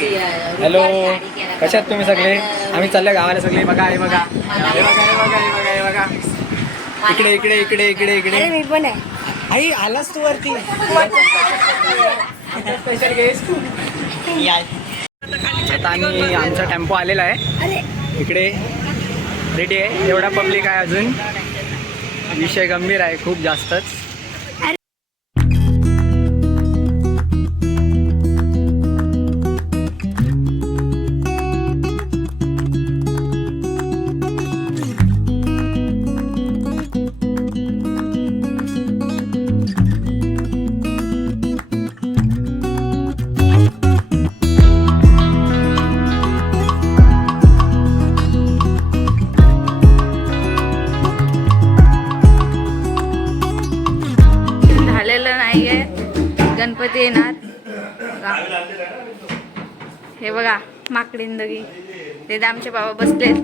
Hello, कशात तुम्ही सगळे? आम्ही चाललो गावाला सगळे. बघा हे बघा, हे बघा, हे बघा, हे बघा, हे बघा. इकडे इकडे इकडे इकडे इकडे. मी पण आहे. आई आलास तू वरती. Special guest. आता आम्ही आमचा टेम्पो आलेला आहे इकडे, रेडी आहे. एवढा पब्लिक आहे अजून, विषय गंभीर आहे खूप जास्तच. गणपती येणार. हे बघा माकडींदगी, ते आमचे बाबा बसलेत.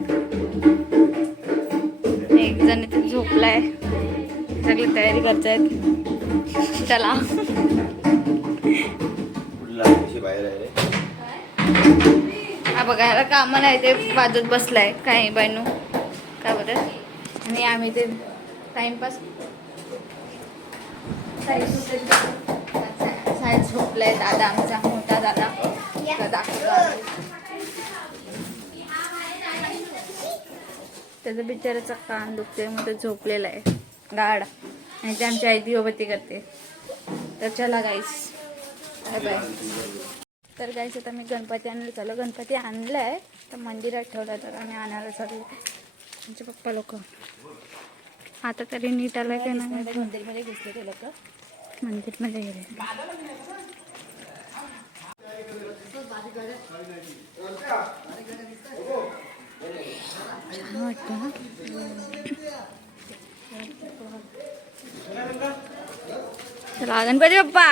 एक जण इथे झोपलाय, सगळी तयारी करतायत. चला हा बघा, ह्याला कामाला आहे ते बाजूत बसलाय. काही बायनू काय बोलत. आणि आम्ही ते टाइमपास झोपलाय. दादा आमचा मोठा दादा त्याचं बिचाराचा कान दुखते, मग तो झोपलेला आहे गाड. आणि ते आमची आई दिवाबत्ती करते. तर चला गाईस, बाय बाय. तर गाईस आता मी गणपती आणायला चालू. गणपती आणलाय तर मंदिरात ठेवला, तर आम्ही आणायला चालू. आमचे पप्पा लोक आता तरी नीट आलाय का नाही. मंदिरमध्ये घुसले ते लोक, मंदिरमध्ये गेले. छान वाटतं ना. चला गणपती बाप्पा.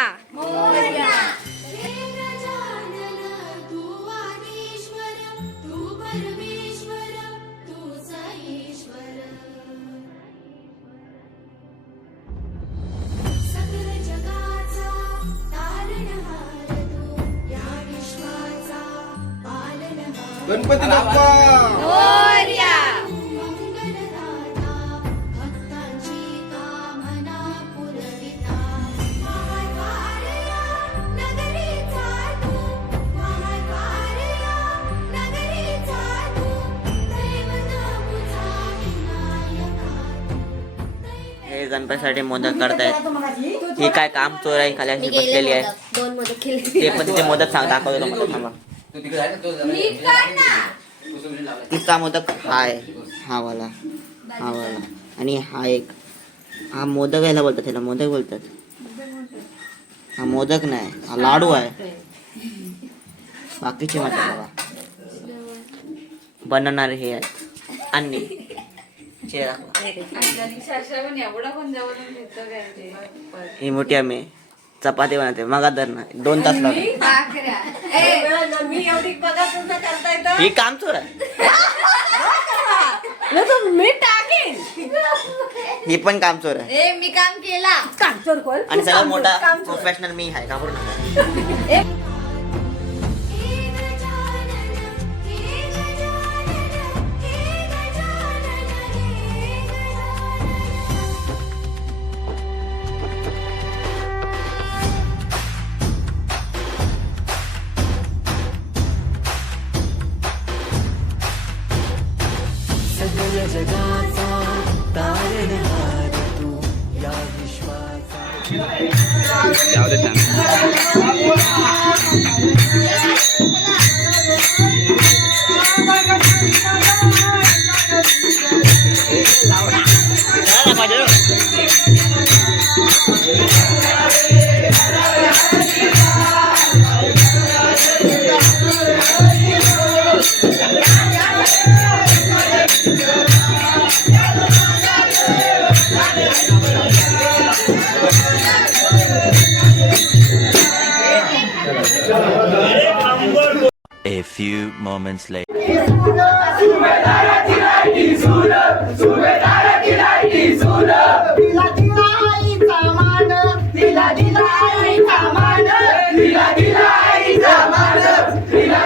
गणपती बाप्पा मोरया. हे गणपतीसाठी मोदक करतायत. ही काय काम चोर आहे, खाली अशी बसलेली आहे. दोन मोदक केले. ते पण तिथे मोदक दाखवतो मला. थांबा, तिचा मोदक हाय, हा वाला, हा वाला. आणि हा एक, हा मोदक यायला बोलतात, त्याला मोदक बोलतात. हा मोदक नाही, हा लाडू आहे. बाकीचे मात्र बघा बनवणारे हे आहेत. आणि ही मोठी आम्ही चपाती बनवते. मग नाही 2 तास लागले. ही काम चोर आहे. मी टाकेन. ही पण काम चोर आहे. मी काम केला. काम चोर कोण? आणि सगळ्यात मोठा प्रोफेशनल मी आहे. घाबरू नका. A few moments later. दिला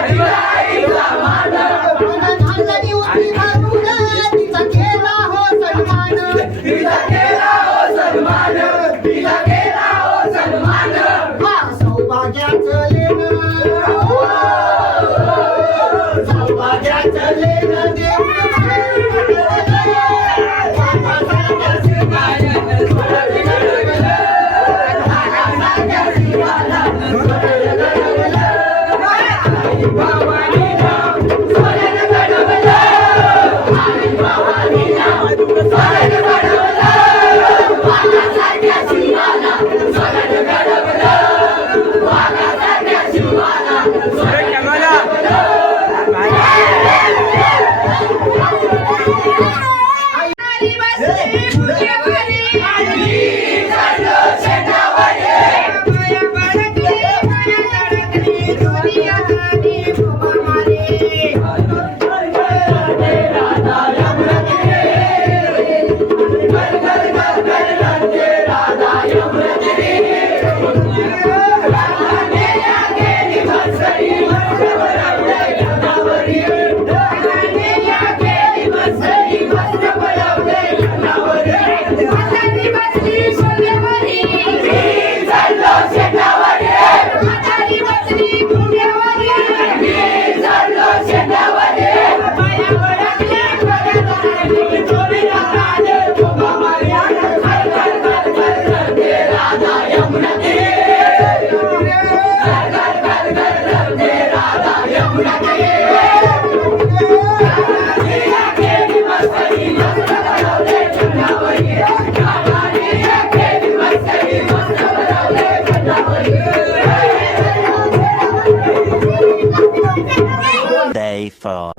Day 4.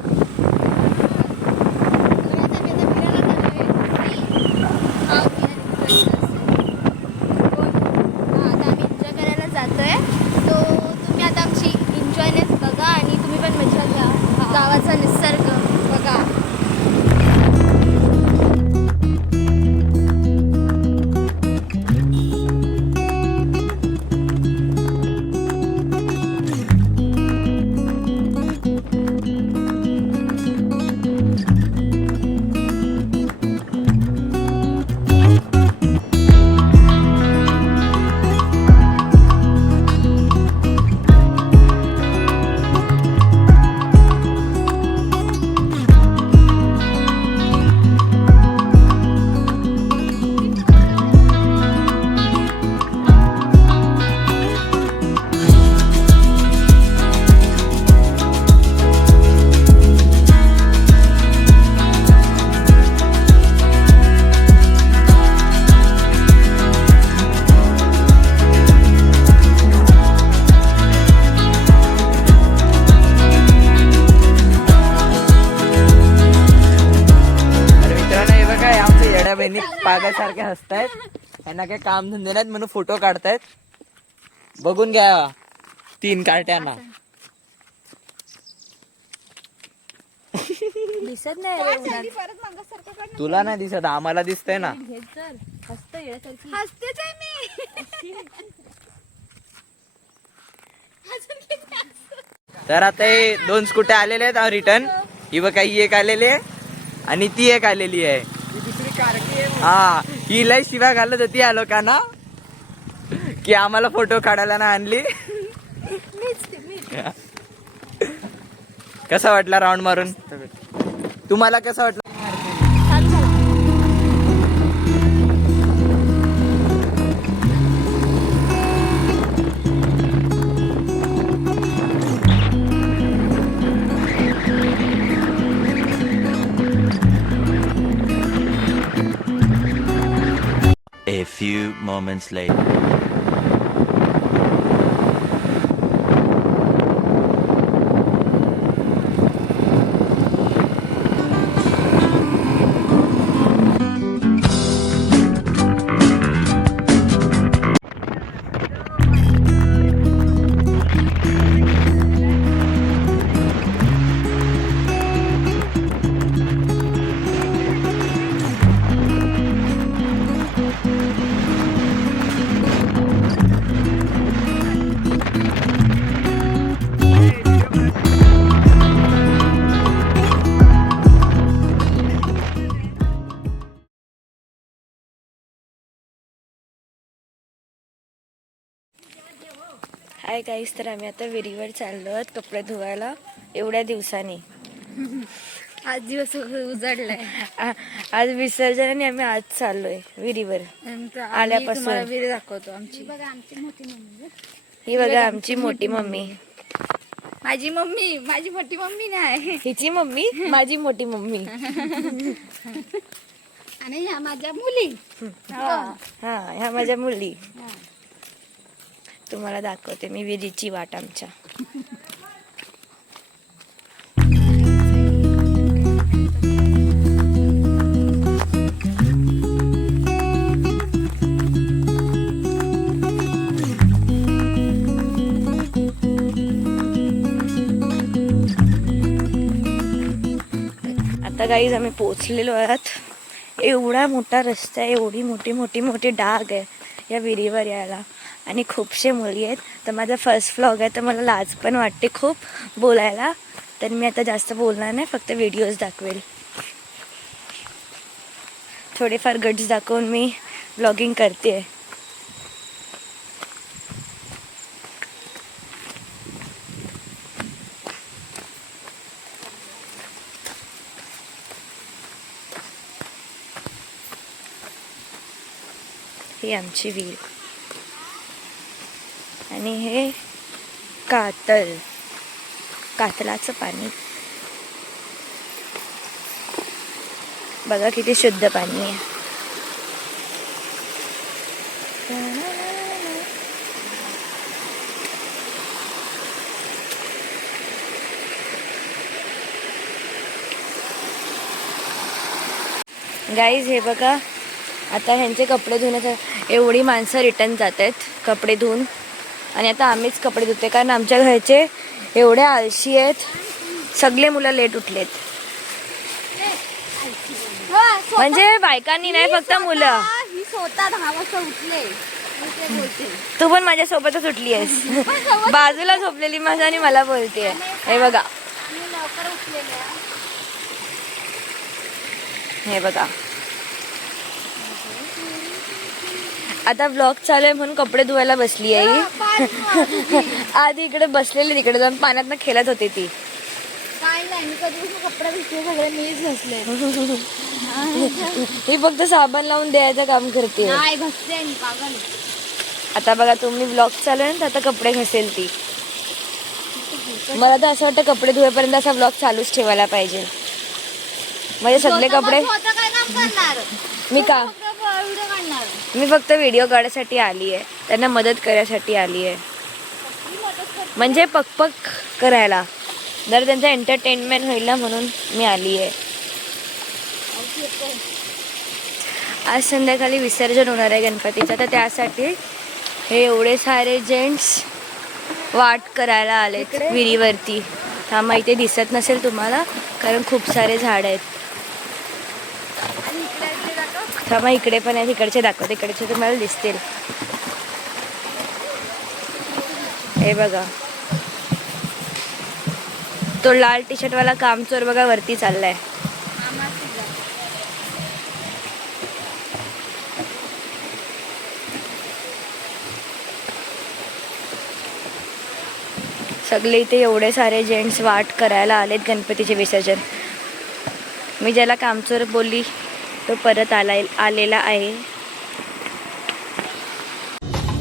गावाचा निसर्ग बघा. बहिणी पागलसारखे हसतायत. यांना काही काम धंदे नाहीत म्हणून फोटो काढतायत. बघून घ्या 3 कार्ट्यांना. दिसत नाही. तुला नाही दिसत, आम्हाला दिसतंय ना. हसतेच आहे मी. तर आता हे 2 स्कूटर आलेले आहेत रिटर्न. ही बघ काही एक आलेली आहे आणि ती एक आलेली आहे. हा ही लय शिव्या घालत होती या लोकांना की आम्हाला फोटो काढायला ना आणली. कसा वाटला राऊंड मारून? तुम्हाला कसा वाटला? A few moments later. Hi guys, तर आम्ही आता विहिरीवर चाललो आहोत कपडे धुवायला एवढ्या दिवसांनी. आज दिवस उजाडलाय. आज विसर्जन आणि आम्ही आज चाललोय विहिरीवर आल्यापासून. विहीर दाखवतो आमची. ही बघा आमची मोठी मम्मी. माझी मम्मी, माझी मोठी मम्मी नाही, हिची मम्मी, माझी मोठी मम्मी. आणि ह्या माझ्या मुली. हा ह्या माझ्या मुली. तुम्हाला दाखवते मी विहिरीची वाट आमच्या. आता गाईज आम्ही पोहोचलेलो आहोत. एवढा मोठा रस्ता आहे, एवढी मोठी मोठी मोठी डाग आहे या विहिरीवर यायला आणि खूपशे मुली आहेत. तर माझा फर्स्ट व्लॉग आहे तर मला लाज पण वाटते खूप बोलायला. तर मी आता जास्त बोलणार नाही, फक्त व्हिडिओज दाखवेल. थोडेफार गट्स दाखवून मी व्लॉगिंग करते. ही आमची विहीर आणि हे कातल. कातलाचं पाणी. बघा किती शुद्ध पाणी आहे. गाईज हे बघा, आता ह्यांचे कपडे धुण्याचं एवढी माणसं रिटर्न जात आहेत कपडे धुवून. आणि आता आम्हीच कपडे धुते कारण आमच्या घरचे एवढे आळशी आहेत. सगळे मुलं लेट उठलेत. म्हणजे बायकांनी नाही, फक्त मुलं. स्वतः 10 वाजता उठले. तू पण माझ्यासोबतच उठली आहेस. बाजूला झोपलेली माझ्या आणि मला बोलते. हे बघा, लवकर उठलेल्या. हे बघा, आता व्लॉग चालू आहे म्हणून कपडे धुवायला बसली आहे. आधी इकडे बसलेली, तिकडे जाऊन पाण्यात खेळत होती ती. काय नाही, मी कधीपासून कपडे धुतले, सगळे मीच घसले. ही फक्त साबण लावून द्यायचं काम करते. नाही घसते मी, पागल. आता बघा, तुम्ही व्लॉग चालू आहे ना, आता कपडे घसेल ती. मला तर असं वाटतं कपडे धुवेपर्यंत असा व्लॉग चालूच ठेवायला पाहिजे. म्हणजे सगळे कपडे स्वतः काय काम करणार? मी का व्हिडिओ काढणार. मी फक्त व्हिडिओ काढायसाठी आली आहे, त्यांना मदत करायसाठी आली आहे. म्हणजे पकपक करायला, जर त्यांचा एंटरटेनमेंट होईल ना म्हणून मी आली आहे. आज संध्याकाळी विसर्जन होणार आहे गणपतीचं, तर त्यासाठी हे एवढे सारे जेंट्स वाट करायला आलेत विहिरीवरती. थांबा, इथे दिसत नसेल तुम्हाला कारण खूप सारे झाड आहेत. थांबा, इकडे पण आहेत, इकडचे दाखवते, इकडचे तुम्हाला दिसतील. हे बघा, तो लाल टी शर्ट वाला कामचोर बघा वरती चाललाय. सगळे इथे एवढे सारे जेंट्स वाट करायला आलेत गणपतीचे विसर्जन. मी ज्याला कामचोर बोलली तो परत आलेला आहे.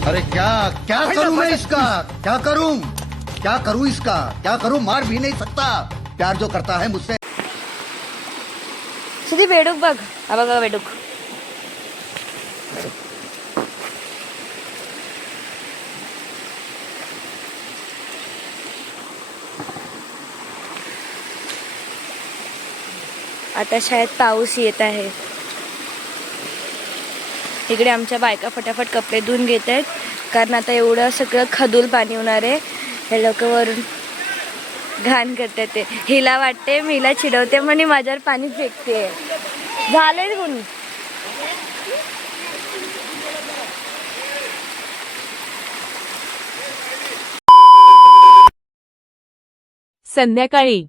अरे क्या क्या करूं मैं इसका, क्या करूं इसका, क्या करूं, मार भी नहीं सकता, प्यार जो करता है मुझसे. सुधी बेडूक बघ, हा बघा बेडूक. आता शायद पाऊस येत आहे. इकडे आमच्या बायका फटाफट कपडे धुवून घेत आहेत कारण आता एवढं सगळं खदूल पाणी होणार आहे. हे लोक वरून घाण करतात. ते हिला वाटते मी हिला चिडवते म्हणे माझ्यावर पाणी फेकते. झाले गुण. संध्याकाळी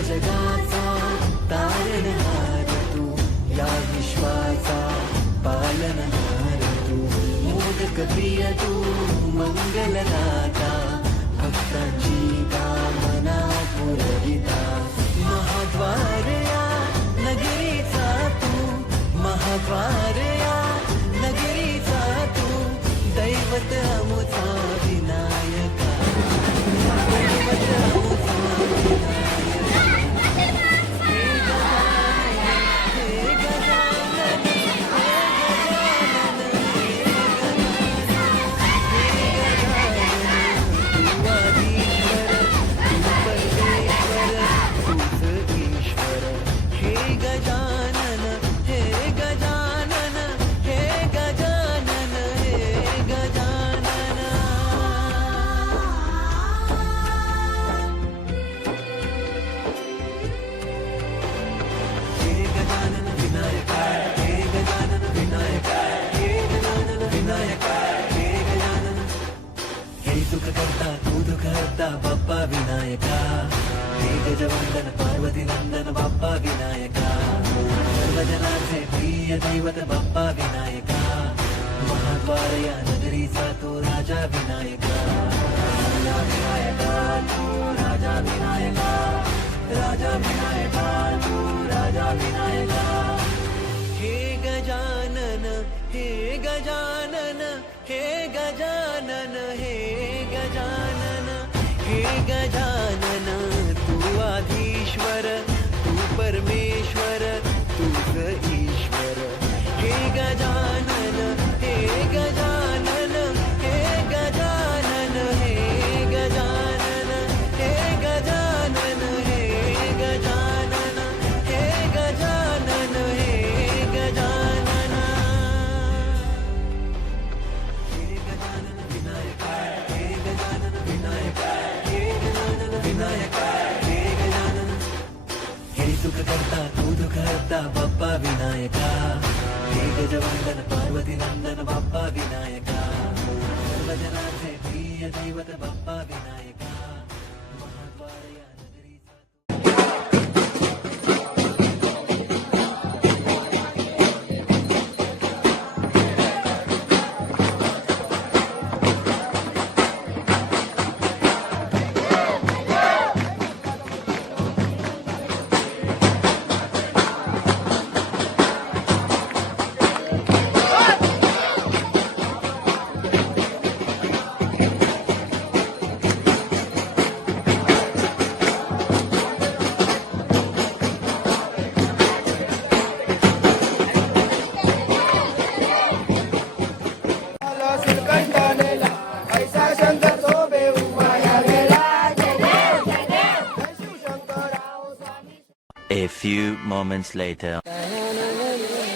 जगाचा तारणहार तू, या विश्वाचा पालनहार तू, मोदक प्रिय तू, मंगलदाता, भक्तांची कामना पुरविता, महाद्वार या नगरीचा तू, महाद्वार या नगरीचा तू, दैवत अमुचा विनायका, दैवत अमुचा विनायका. विनायका हे गजवंदन पार्वती नंदन बाप्पा विनायका सर्वजनांचे प्रिय दैवत बाप्पा विनायका महाद्वार या नगरीचा तो राजा विनायका राजा विनायका तू राजा विनायका राजा विनायका तू राजा विनायका हे गजानन हे गजानन हे गजानन हे गजानन हे गजानन तू आधीश्वर तू परमेश्वर तूच ईश्वर हे गजानन हे गजानन हे गजानन हे गजानन हे गजानन हे गजानन हे गजानन हे गजानन हे गजानन विनायका हे गजानन विनायका हे गजानन विनायका हे गजानन हे सुख करता तू दुःख हरता बाप्पा विनायका हे गजवंदन पार्वती नंदन बाप्पा विनायका सर्वजनांचे प्रिय दैवत बाप्पा विनायका महाद्वार या नगरीचा A few moments later.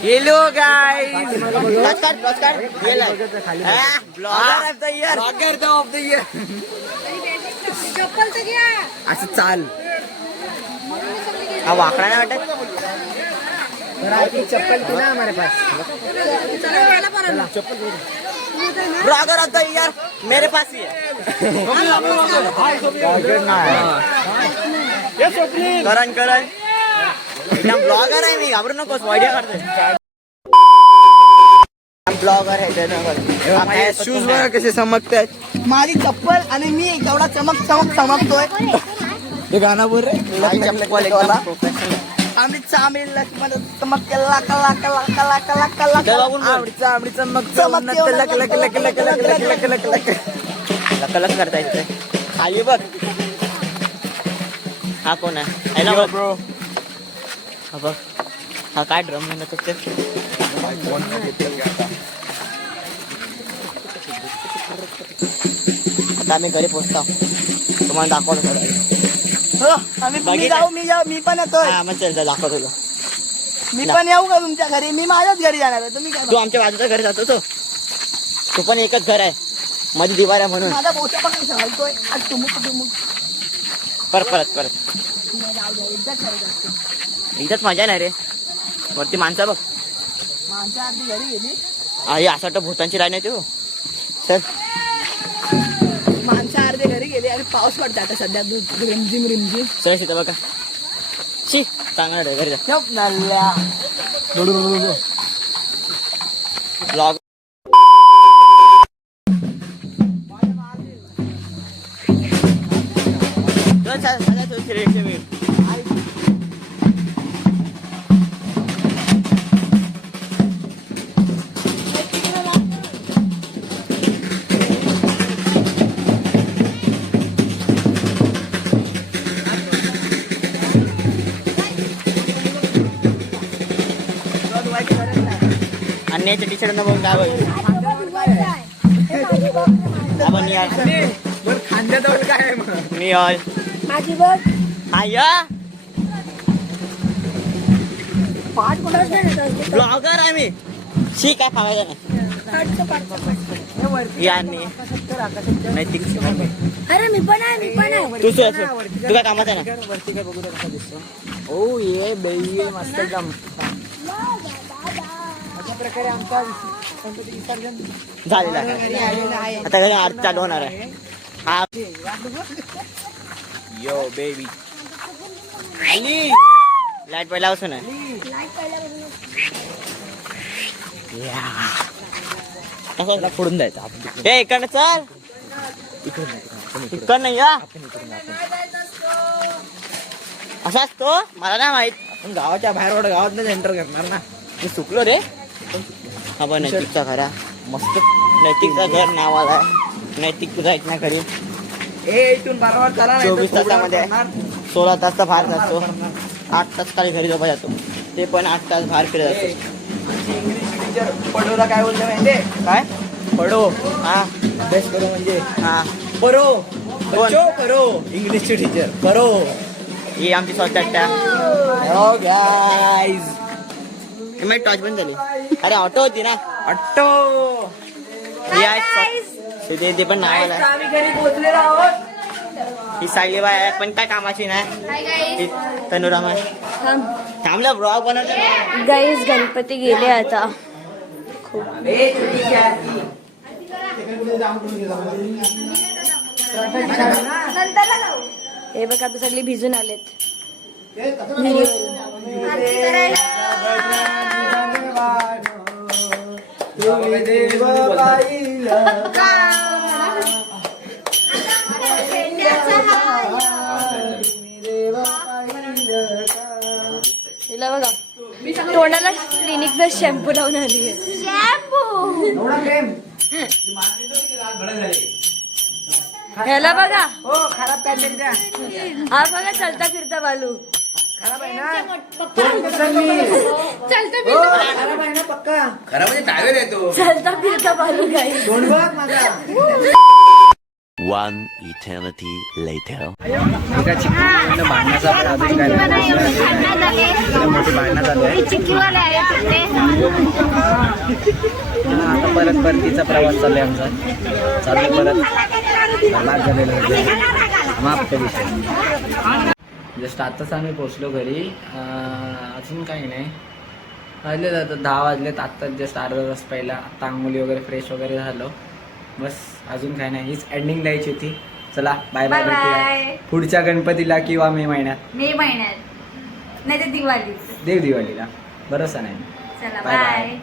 Hello guys blogger of the year चप्पल तर घ्या. असं चाल हा वाकडा नाही वाटत ब्लॉगर ऑफ द इयर मेरे पास ही है करण करण एकदम ब्लॉगर आहे मी घाबरू नकोस वाईडिया काढतोय ब्लॉगर आहे शूज बघा कसे चमकतायत माझी चप्पल आणि मी एवढा चमक चमकतोय. हे गाणं बोल रे आम्ही चांबडी चमक कला कला कला कला कला कला आवडीचं आवडीचं मग लक लक लक लक लक लक लक लक लक करता येते खाली बघ हा कोण आहे ना ब्रो हा बघ हा काय ड्रम म्हणत होते आता आम्ही घरी पोहोचतो तुम्हाला दाखवतो मी पण येतोय. हा मग चल दाखवतो तुला मी पण येऊ का तुमच्या घरी? मी माझ्याच घरी जाणार आहे. तुम्ही काय तू आमच्या बाजूच्या घरी जातो तो पण एकच घर आहे मध्ये दिवार आहे म्हणून माझा बोचा पण कसा हलतोय आज तुमुक परत इथंच मजा नाही रे वरती माणसं बघ माणसं आधी घरी गेली. आई असं वाटतं भूतांची राणी आहे तू चल माणसं अर्धे घरी गेली आणि पाऊस पडतो आता सध्या रिमझिम चल तिथं बघा शी चांगला रे घरी जा नल्ल्या ब्लॉग अन्याच्या टी शर्ट बघून काय बघ आपण खांद्याजवळ काय मी ऑल माझी बघ. हाया पाठ कोणाच नाही येत. ब्लॉगर आहे मी शी काय सांगायचं नाही यांनी नैतिक अरे मी पण आहे तू तू काय कामात आहे ना वरती काय बघू कसा दिसतो. ओ ये बेई मस्त एकदम अशा प्रकारे आमचा गणपती विसर्जन झालेला आहे आता घरी आरती चालू होणार आहे हा यो बेबी लाईट पहिला बसून आहे त्याला फोडून द्यायचं आपण. ए इकडनं चल इकडं नाही या असाच तो मला नाही माहित आपण गावाच्या बाहेर गावात नाही एंटर करणार ना. मी चुकलो रे हा पण नैतिकचा घरा मस्त नैतिकचा घर नावाला आहे नैतिक जायच नाही घरी ए इथून बरोबर चला नाही तर 24 तासामध्ये करणार. 16 तासचा बाहेर जातो 8 तास खाली घरी झोपा जातो ते पण 8 तास बाहेर फिरत ए, जातो आमची इंग्लिश टीचर पडोला काय बोलते माहितीये काय पडो हा अभ्यास करो म्हणजे हा परो बच्चो करो इंग्लिशची टीचर परो. ही आमची स्वतः हो गाईज मी टॉच पण झाली अरे ऑटो होती ना अट्टो ही आहे ते पण नावाला आहे. आम्ही घरी पोहोचलेलो आहोत. ही सायली बाय आहे पण काय कामाची नाही ही तनुराम आहे थांबलं ब्लॉग बनवतो गाईज गणपती गेले आता. ए, छोटीशी आरती. हे बघ आता सगळे भिजून आलेत. हिला बघा तोंडाला क्लिनिकचा शॅम्पू लावून आली आहे. ह्याला बघा हो खराब पॅकेट द्या. हा बघा चलता फिरता बालू. खराब आहे ना खराब आहे ना पक्का खराब म्हणजे टायर येतो. चलता फिरता बालू गाई. तोंड बघ माझा. One eternity later. एका चिकन भांडणाचा अजून काय मोठी भांडणं चालू आहे. आता परत परतीचा प्रवास चालू आहे आमचा. चालू परत लाग झालेला आहे. माफ विषय जस्ट आताच आम्ही पोचलो घरी. अजून काही नाही वाजले जातं 10 वाजलेत. आत्ताच जस्ट अर्धा तास पहिला आत्ता आंघोळी वगैरे फ्रेश वगैरे झालो. बस अजून काही नाही. हीच एंडिंग द्यायची होती. चला बाय बाय भेटूया पुढच्या गणपतीला किंवा मे महिन्यात. मे महिन्यात नाही तर दिवाळीत. दिवाळीला भरोसा नाही. चला बाय बाय.